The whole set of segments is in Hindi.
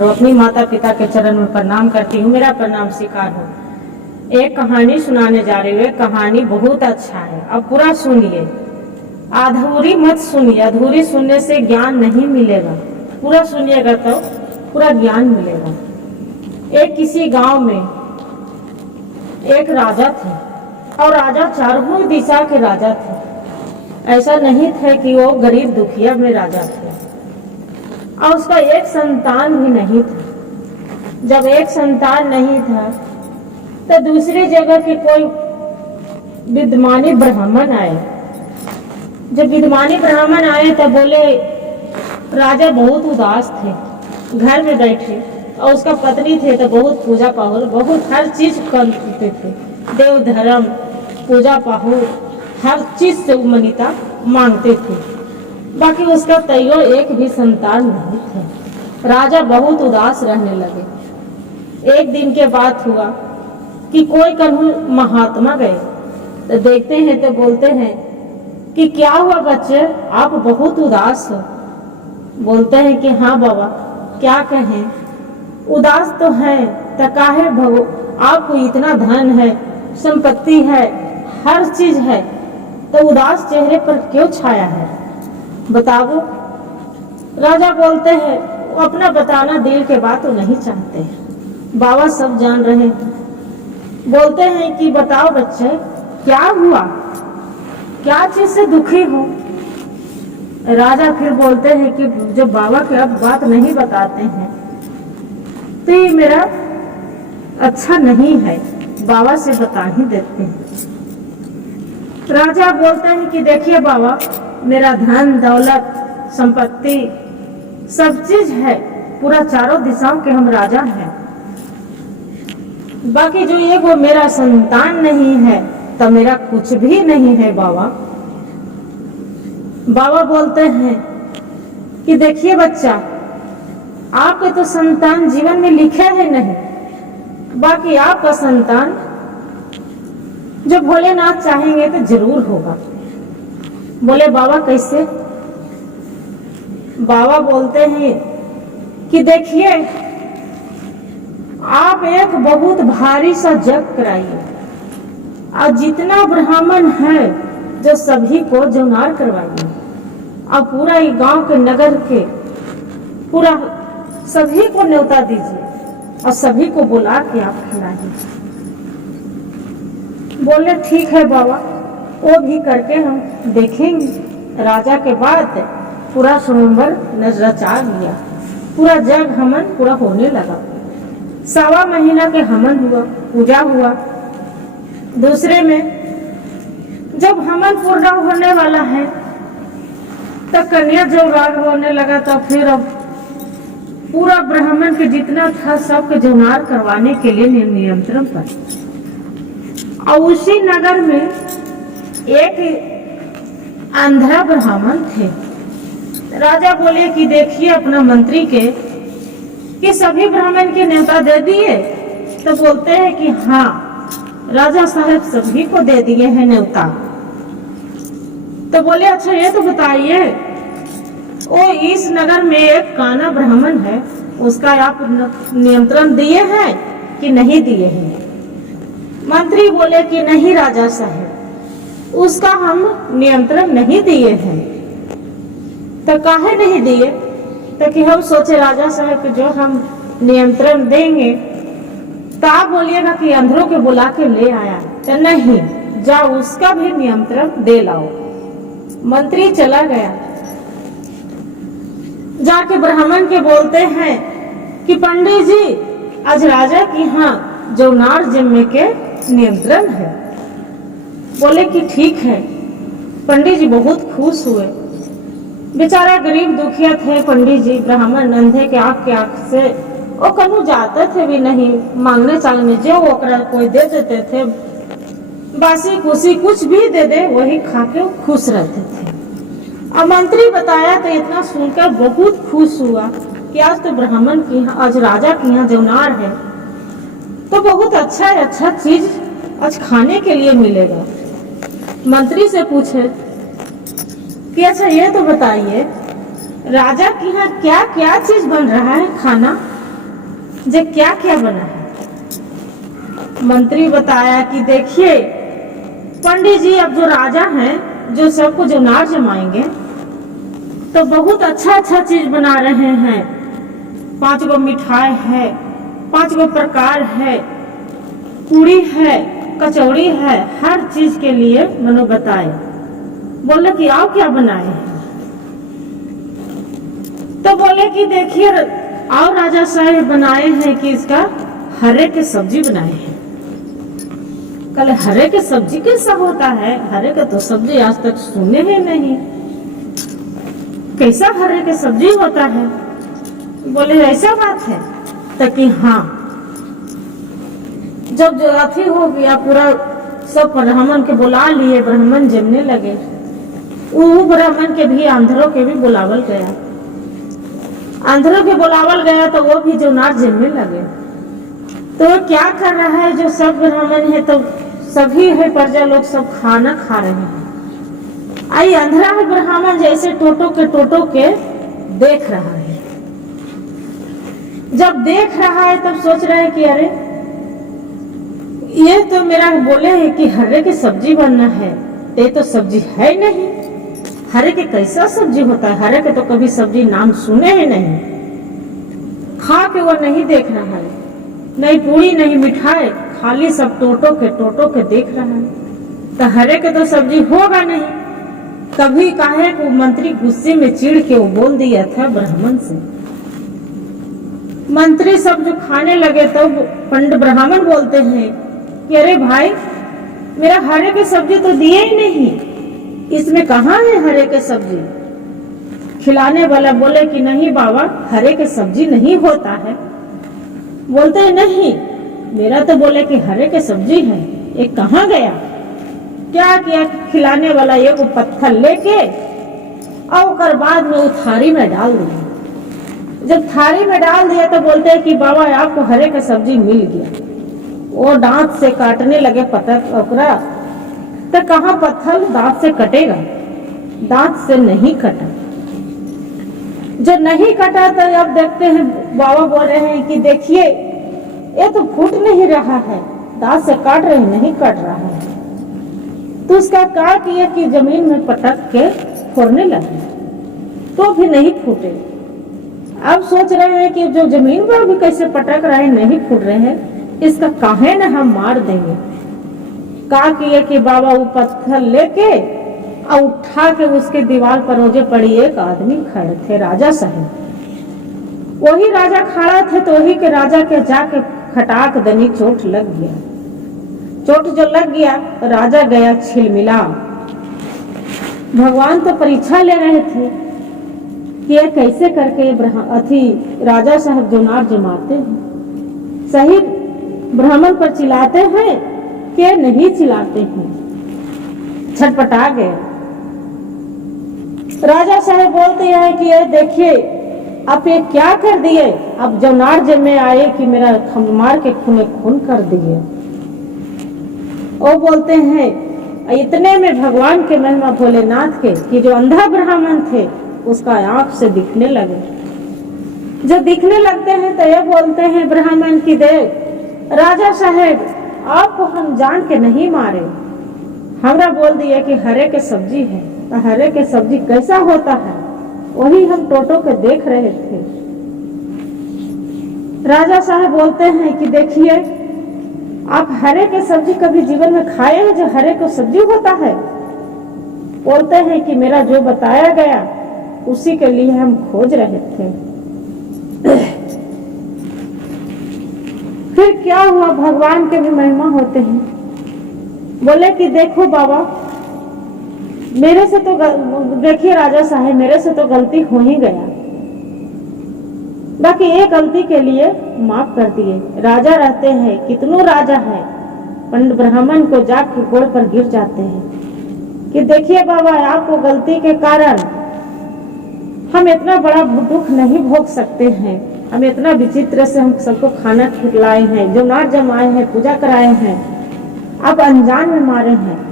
और अपनी माता पिता के चरण में प्रणाम करती हूँ। मेरा प्रणाम स्वीकार हो। एक कहानी सुनाने जा रही हूँ। कहानी बहुत अच्छा है, अब पूरा सुनिए, अधूरी मत सुनिए। अधूरी सुनने से ज्ञान नहीं मिलेगा, पूरा सुनिएगा तो पूरा ज्ञान मिलेगा। एक किसी गांव में एक राजा थे और राजा चारों दिशा के राजा थे। ऐसा नहीं थे कि वो गरीब दुखिया में राजा थे। और उसका एक संतान भी नहीं था। जब एक संतान नहीं था तो दूसरी जगह के कोई विद्वानी ब्राह्मण आए। जब विद्वानी ब्राह्मण आए तो बोले, राजा बहुत उदास थे, घर में बैठे और उसका पत्नी थे तो बहुत पूजा पाहुर, बहुत हर चीज करते थे, देव धर्म पूजा पाहुर हर चीज से मान्यता मांगते थे। बाकी उसका तैयो एक भी संतान नहीं थे। राजा बहुत उदास रहने लगे। एक दिन के बात हुआ कि कोई कन्हु महात्मा गए तो देखते हैं तो बोलते हैं कि क्या हुआ बच्चे, आप बहुत उदास हो। बोलते हैं कि हाँ बाबा, क्या कहें, उदास तो है तो काहे भगो, आपको इतना धन है, संपत्ति है, हर चीज है, तो उदास चेहरे पर क्यों छाया है, बताओ। राजा बोलते हैं, वो अपना बताना दिल के बात तो नहीं चाहते। बाबा सब जान रहे हैं। बोलते हैं कि बताओ बच्चे, क्या हुआ, क्या चीज से दुखी हो। राजा फिर बोलते हैं कि जब बाबा के अब बात नहीं बताते हैं तो ये मेरा अच्छा नहीं है, बाबा से बता ही देते हैं। राजा बोलते हैं कि देखिए बाबा, मेरा धन दौलत संपत्ति सब चीज है, पूरा चारों दिशाओं के हम राजा हैं। बाकी जो ये वो मेरा संतान नहीं है तो मेरा कुछ भी नहीं है बाबा। बाबा बोलते हैं कि देखिए बच्चा, आपके तो संतान जीवन में लिखे है नहीं, बाकी आपका संतान जो भोलेनाथ चाहेंगे तो जरूर होगा। बोले बाबा कैसे। बाबा बोलते हैं कि देखिए, आप एक बहुत भारी सा जग कराइए और जितना ब्राह्मण है जो सभी को जौनार करवाइए और पूरा ये गांव के नगर के पूरा सभी को न्योता दीजिए और सभी को बुला के आप खिलाइए। बोले ठीक है बाबा, वो भी करके हम देखेंगे। राजा के बाद पूरा स्वयंवर रचा लिया, पूरा जग हवन पूरा होने लगा। 1.25 महीना के हवन हुआ, पूजा हुआ। दूसरे में जब हवन पूर्ण होने वाला है तो कन्या जो राग होने लगा, तो फिर अब पूरा ब्राह्मण के जितना था सबके जौनार करवाने के लिए नियंत्रण पर। और उसी नगर में एक अंधा ब्राह्मण थे। राजा बोले कि देखिए अपना मंत्री के कि सभी ब्राह्मण के न्योता दे दिए। तो बोलते हैं कि हाँ राजा साहब सभी को दे दिए हैं न्योता। तो बोले अच्छा ये तो बताइए, वो इस नगर में एक काना ब्राह्मण है, उसका आप नियंत्रण दिए हैं कि नहीं दिए हैं। मंत्री बोले कि नहीं राजा साहब, उसका हम नियंत्रण नहीं दिए हैं। तो काहे नहीं दिए। तो कि हम सोचे राजा साहब कि जो हम नियंत्रण देंगे तो आप बोलिएगा कि अंधरों के बुला के ले आया, तो नहीं, जाओ उसका भी नियंत्रण दे लाओ। मंत्री चला गया, जाके ब्राह्मण के बोलते हैं कि पंडित जी, आज राजा की यहाँ जौनार जन्मे के नियंत्रण है। बोले कि ठीक है। पंडित जी बहुत खुश हुए। बेचारा गरीब दुखिया थे पंडित जी, ब्राह्मण अंधे के आंख से वो कहीं जाते थे भी नहीं मांगने चालने, जो ओकरा कोई दे देते थे, बासी कुसी कुछ भी दे दे वही खा के खुश रहते थे। अब मंत्री बताया तो इतना सुनकर बहुत खुश हुआ कि आज तो ब्राह्मण की यहाँ, आज राजा की यहाँ जौनार है तो बहुत अच्छा है, अच्छा चीज आज खाने के लिए मिलेगा। मंत्री से पूछे कि अच्छा ये तो बताइए, राजा की यहाँ क्या क्या चीज बन रहा है खाना। जे क्या क्या बना है। मंत्री बताया कि देखिए पंडित जी, अब जो राजा हैं जो सबको जो नार जमाएंगे तो बहुत अच्छा अच्छा चीज बना रहे हैं। 5 गो मिठाई है, 5 गो प्रकार है, पूड़ी है, कचौड़ी है, हर चीज के लिए मनो बताए। बोले कि आओ क्या बनाए हैं, तो बोले कि देखिए आओ राजा साहब बनाए हैं कि इसका हरे के सब्जी बनाए हैं। कल हरे के सब्जी कैसा होता है, हरे का तो सब्जी आज तक सुने ही नहीं, कैसा हरे के सब्जी होता है। बोले ऐसा बात है, तो कि हाँ। जब जो अथी हो गया पूरा, सब ब्राह्मण के बुला लिए, ब्राह्मण जमने लगे। वो ब्राह्मण के भी आंध्रों के भी बुलावल गया, आंध्रों के बुलावल गया तो वो भी जो नार जमने लगे। तो वो क्या कर रहा है, जो सब ब्राह्मण है तो सभी है प्रजा लोग सब खाना खा रहे हैं। आई अंधरा है ब्राह्मण जैसे टोटो के देख रहा है। जब देख रहा है तब सोच रहा है कि अरे ये तो मेरा बोले है कि हरे की सब्जी बनना है, ये तो सब्जी है नहीं। हरे के कैसा सब्जी होता है, हरे के तो कभी सब्जी नाम सुने ही नहीं। खा के वो नहीं देख रहा है, नहीं पूरी नहीं मिठाई, खाली सब टोटो के देख रहा है। तो हरे के तो सब्जी होगा नहीं। कभी काहे को मंत्री गुस्से में चिढ़ के वो बोल दिया था ब्राह्मण से। मंत्री सब जो खाने लगे तो पंडित ब्राह्मण बोलते हैं कि अरे भाई, मेरा हरे के सब्जी तो दिए ही नहीं, इसमें कहाँ है हरे के सब्जी। खिलाने वाला बोले कि नहीं बाबा, हरे के सब्जी नहीं होता है। बोलते हैं नहीं, मेरा तो बोले कि हरे के सब्जी है, ये कहाँ गया। क्या किया, खिलाने वाला एक पत्थर लेके और बाद में वो थारी में डाल दिया। जब थारी में डाल दिया तो बोलते हैं कि बाबा आपको हरे का सब्जी मिल गया। वो दांत से काटने लगे पत्थर ओकरा, तो कहाँ पत्थर दांत से कटेगा, दांत से नहीं कटा। जो नहीं कटा तो अब देखते हैं बाबा बोल रहे हैं कि देखिए ये तो फूट नहीं रहा है, दांत से काट रहे नहीं कट रहा है। तो उसका क्या किया कि जमीन में पटक के फोड़ने लगे तो भी नहीं फूटे। अब सोच रहे हैं कि जो जमीन पर भी कैसे पटक रहे हैं नहीं फूट रहे हैं, इसका काहे न हम मार देंगे। का किए कि बाबा वो पत्थर लेके और उठा के उसके दीवार पर रोजे पड़ी एक आदमी खड़े थे, राजा साहब। वही राजा खड़ा थे तो वही के राजा के जाके खटाक दनी चोट लग गया। चोट जो लग गया तो राजा गया छिलमिला। भगवान तो परीक्षा ले रहे थे कि ये कैसे करके अथी राजा साहब जो नार जमाते हैं, सही ब्राह्मण पर चिल्लाते हैं कि नहीं चिल्लाते हैं। छटपटा गए। राजा साहब बोलते हैं कि ये देखिए आप ये क्या कर दिए, अब जो नार जमे आए कि मेरा मार के खूने खून कर दिए। वो बोलते हैं इतने में भगवान के महिमा भोलेनाथ के कि जो अंधा ब्राह्मण थे उसका आंख से दिखने लगे। जो दिखने लगते हैं तो ये बोलते हैं ब्राह्मण की देव राजा साहेब आपको हम जान के नहीं मारे, हमरा बोल दिए कि हरे के सब्जी है। तो हरे के सब्जी कैसा होता है वही हम टोटो के देख रहे थे। राजा साहब बोलते हैं कि देखिए आप हरे के सब्जी कभी जीवन में खाए हैं जो हरे को सब्जी होता है। बोलते हैं कि मेरा जो बताया गया उसी के लिए हम खोज रहे थे। फिर क्या हुआ, भगवान के भी महिमा होते हैं। बोले कि देखो बाबा मेरे से तो देखिए राजा साहब मेरे से तो गलती हो ही गया, बाकी एक गलती के लिए माफ कर दिए। राजा रहते हैं, कितनों राजा है, पंडित ब्राह्मण को जाके गोड़ पर गिर जाते हैं कि देखिए बाबा आपको गलती के कारण हम इतना बड़ा दुख नहीं भोग सकते हैं। हम इतना विचित्र से हम सबको खाना खिलाए हैं, जो नार जमाए हैं, पूजा कराए हैं, आप अनजान में मारे हैं।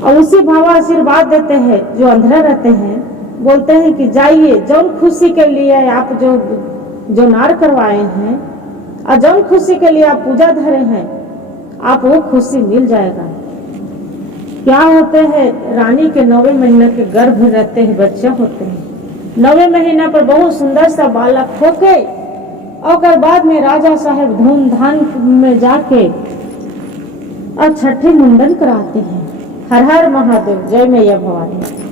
और उसी भाव आशीर्वाद देते हैं जो अंधरा रहते हैं। बोलते हैं कि जाइए जो खुशी के लिए आप जो जो नार करवाए हैं और जौन खुशी के लिए आप पूजा धरे हैं, आप वो खुशी मिल जाएगा। क्या होते हैं, रानी के 9वें महीने के गर्भ रहते हैं, बच्चे होते हैं। 9वें महीना पर बहुत सुंदर सा बालक होके और बाद में राजा साहब धूमधाम में जाके और छठी मुंडन कराते हैं। हर हर महादेव, जय मैया भवानी।